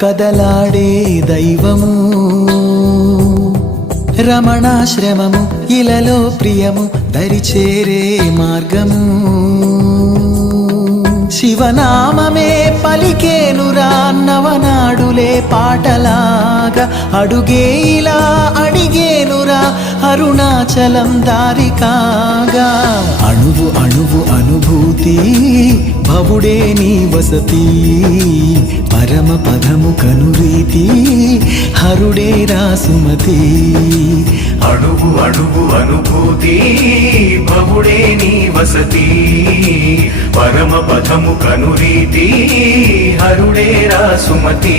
కదలాడే దైవము రమణాశ్రమము ఇలలో ప్రియము దరిచేరే మార్గము శివనామమే పలికేనురా నవనాడులే పాటలాగా అడుగే ఇలా అడిగేనురా అరుణాచలం దారి కాగా అణువు అణువు అనుభూతి భవుడే నీ వసతి పరమ పదము కనురీతి హరుడే రాసుమతి అణువు అణువు అనుభూతి భవుడే నీ వసతి పరమ పదము కనురీతి హరుడే రాసుమతి